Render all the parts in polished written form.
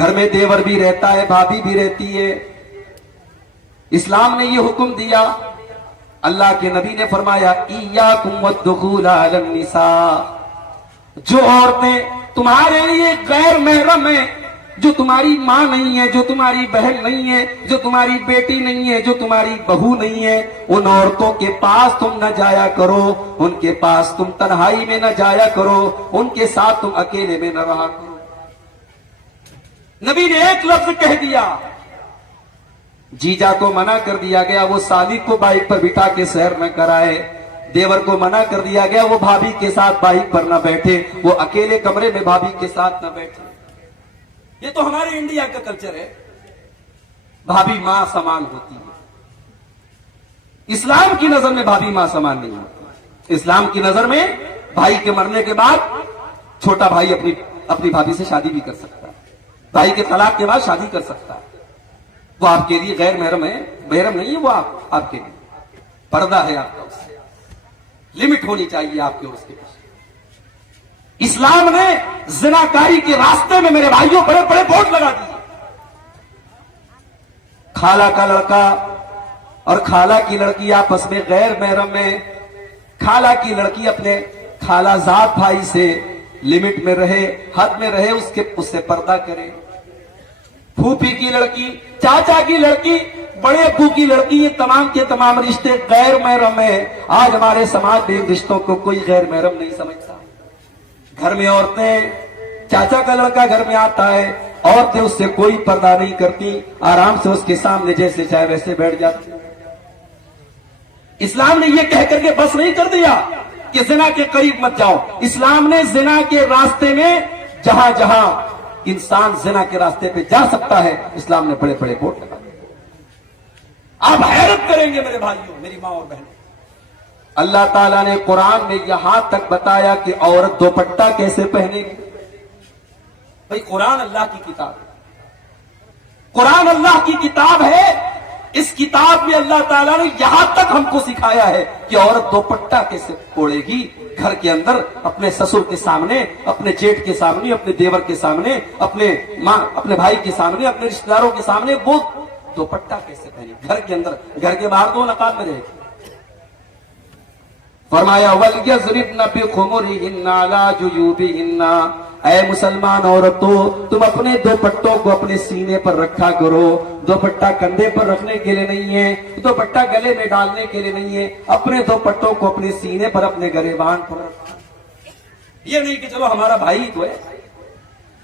گھر میں دیور بھی رہتا ہے، بھابھی بھی رہتی ہے. اسلام نے یہ حکم دیا. اللہ کے نبی نے فرمایا ایاکم والدخول علی النساء، جو عورتیں تمہارے لیے غیر محرم ہیں، جو تمہاری ماں نہیں ہے، جو تمہاری بہن نہیں ہے، جو تمہاری بیٹی نہیں ہے، جو تمہاری بہو نہیں ہے، ان عورتوں کے پاس تم نہ جایا کرو، ان کے پاس تم تنہائی میں نہ جایا کرو، ان کے ساتھ تم اکیلے میں نہ رہا کرو. نبی نے ایک لفظ کہہ دیا. جیجا کو منع کر دیا گیا وہ سالک کو بائک پر بٹھا کے سیر نہ کرائے، دیور کو منع کر دیا گیا وہ بھابھی کے ساتھ بائک پر نہ بیٹھے، وہ اکیلے کمرے میں بھابھی کے ساتھ نہ بیٹھے. یہ تو ہمارے انڈیا کا کلچر ہے، بھابھی ماں سمان ہوتی ہے. اسلام کی نظر میں بھابھی ماں سمان نہیں ہوتی. اسلام کی نظر میں بھائی کے مرنے کے بعد چھوٹا بھائی اپنی بھابھی سے شادی بھی کر سکتا ہے، بھائی کے طلاق کے بعد شادی کر سکتا ہے. وہ آپ کے لیے غیر محرم ہے، محرم نہیں ہے وہ آپ کے لیے. پردہ ہے آپ کا، اس سے لمٹ ہونی چاہیے آپ کے اور اس کے پیچھے. اسلام نے زناکاری کے راستے میں میرے بھائیوں بڑے بڑے بورڈ لگا دیے. خالہ کا لڑکا اور خالہ کی لڑکی آپس میں غیر محرم میں، خالہ کی لڑکی اپنے خالہ زاد بھائی سے لمٹ میں رہے، حد میں رہے، اس سے پردہ کرے. پھوپھی کی لڑکی، چاچا کی لڑکی، بڑے ابو کی لڑکی، یہ تمام کے تمام رشتے غیر محرم ہیں. آج ہمارے سماج میں رشتوں کو کوئی غیر محرم نہیں سمجھتا. گھر میں عورتیں، چاچا کا لڑکا گھر میں آتا ہے، عورتیں اس سے کوئی پردہ نہیں کرتی، آرام سے اس کے سامنے جیسے چاہے ویسے بیٹھ جاتی. اسلام نے یہ کہہ کر کے بس نہیں کر دیا کہ زنا کے قریب مت جاؤ. اسلام نے زنا کے راستے میں جہاں جہاں انسان زنا کے راستے پہ جا سکتا ہے، اسلام نے بڑے بڑے بورڈ لگا دیے. آپ حیرت کریں گے میرے بھائیوں، میری ماں اور بہنوں، اللہ تعالیٰ نے قرآن میں یہاں تک بتایا کہ عورت دوپٹہ کیسے پہنے گی. بھائی قرآن اللہ کی کتاب ہے، قرآن اللہ کی کتاب ہے. اس کتاب میں اللہ تعالیٰ نے یہاں تک ہم کو سکھایا ہے کہ عورت دوپٹہ کیسے اوڑھے گی. گھر کے اندر اپنے سسر کے سامنے، اپنے جیٹھ کے سامنے، اپنے دیور کے سامنے، اپنے بھائی کے سامنے، اپنے رشتہ داروں کے سامنے وہ دوپٹہ کیسے پہنے. گھر کے اندر، گھر کے باہر دو نقاب میں رہے گی. فرمایا وَلْيَضْرِبْنَ بِخُمُرِهِنَّ عَلَى جُيُوبِهِنَّ، اے مسلمان عورتوں تم اپنے دوپٹوں کو اپنے سینے پر رکھا کرو. دوپٹہ کندھے پر رکھنے کے لیے نہیں ہے، دوپٹہ گلے میں ڈالنے کے لیے نہیں ہے. اپنے دوپٹوں کو اپنے سینے پر، اپنے گریبان پر رکھا. یہ نہیں کہ چلو ہمارا بھائی تو ہے،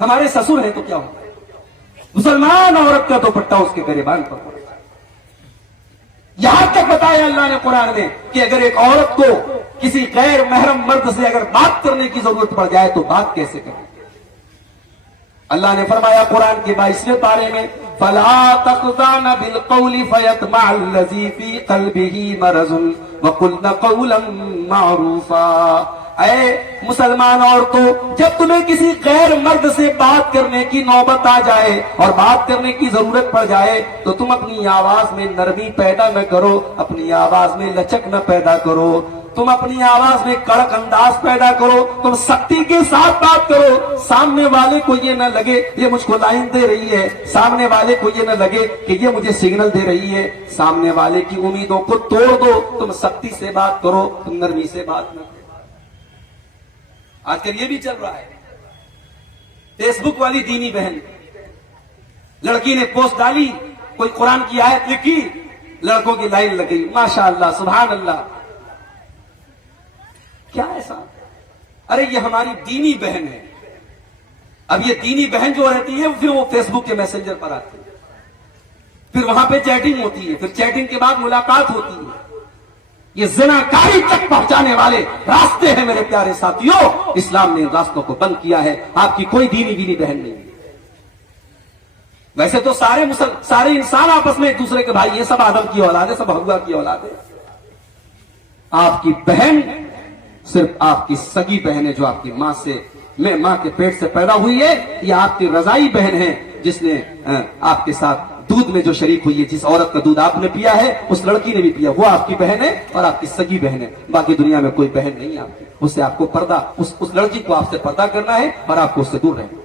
ہمارے سسر ہیں تو کیا ہوتا ہے. مسلمان عورت کا دوپٹہ اس کے گریبان پر ہو. یہاں تک بتایا اللہ نے قرآن میں کہ اگر ایک عورت کو کسی غیر محرم مرد سے اگر بات کرنے کی ضرورت پڑ جائے تو بات کیسے کرے. اللہ نے فرمایا قرآن کے 22ویں پارے میں فَلَا تَخْضَعْنَ بِالْقَوْلِ فَيَطْمَعَ الَّذِي فِي قَلْبِهِ مَرَضٌ وَقُلْنَ قَوْلًا مَّعْرُوفًا. اے مسلمان عورتوں جب تمہیں کسی غیر مرد سے بات کرنے کی نوبت آ جائے اور بات کرنے کی ضرورت پڑ جائے تو تم اپنی آواز میں نرمی پیدا نہ کرو، اپنی آواز میں لچک نہ پیدا کرو، تم اپنی آواز میں کڑک انداز پیدا کرو، تم سختی کے ساتھ بات کرو. سامنے والے کو یہ نہ لگے یہ مجھ کو لائن دے رہی ہے، سامنے والے کو یہ نہ لگے کہ یہ مجھے سگنل دے رہی ہے. سامنے والے کی امیدوں کو توڑ دو. تم سختی سے بات کرو، تم نرمی سے بات نہ کرو. آج کل یہ بھی چل رہا ہے. فیس بک والی دینی بہن، لڑکی نے پوسٹ ڈالی، کوئی قرآن کی آیت لکھی، لڑکوں کی لائن لگ گئی. ماشاء اللہ، سبحان اللہ. کیا ایسا؟ ارے یہ ہماری دینی بہن ہے. اب یہ دینی بہن جو رہتی ہے پھر وہ فیس بک کے میسنجر پر آتی ہے، پھر وہاں پہ چیٹنگ ہوتی ہے، پھر چیٹنگ کے بعد ملاقات ہوتی ہے. یہ زناکاری تک پہنچانے والے راستے ہیں میرے پیارے ساتھیوں. اسلام نے راستوں کو بند کیا ہے. آپ کی کوئی دینی بہن نہیں. ویسے تو سارے انسان آپس میں ایک دوسرے کے بھائی، یہ سب آدم کی اولاد ہے، سب حوا کی اولاد ہے. آپ کی بہن صرف آپ کی سگی بہن ہے جو آپ کی ماں کے پیٹ سے پیدا ہوئی ہے. یہ آپ کی رضائی بہن ہے جس نے آپ کے ساتھ دودھ میں جو شریک ہوئی ہے. جس عورت کا دودھ آپ نے پیا ہے اس لڑکی نے بھی پیا، وہ آپ کی بہن ہے اور آپ کی سگی بہن ہے. باقی دنیا میں کوئی بہن نہیں ہے آپ کی. اس سے آپ کو پردہ، اس لڑکی کو آپ سے پردہ کرنا ہے اور آپ کو اس سے دور رہنا.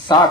60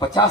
50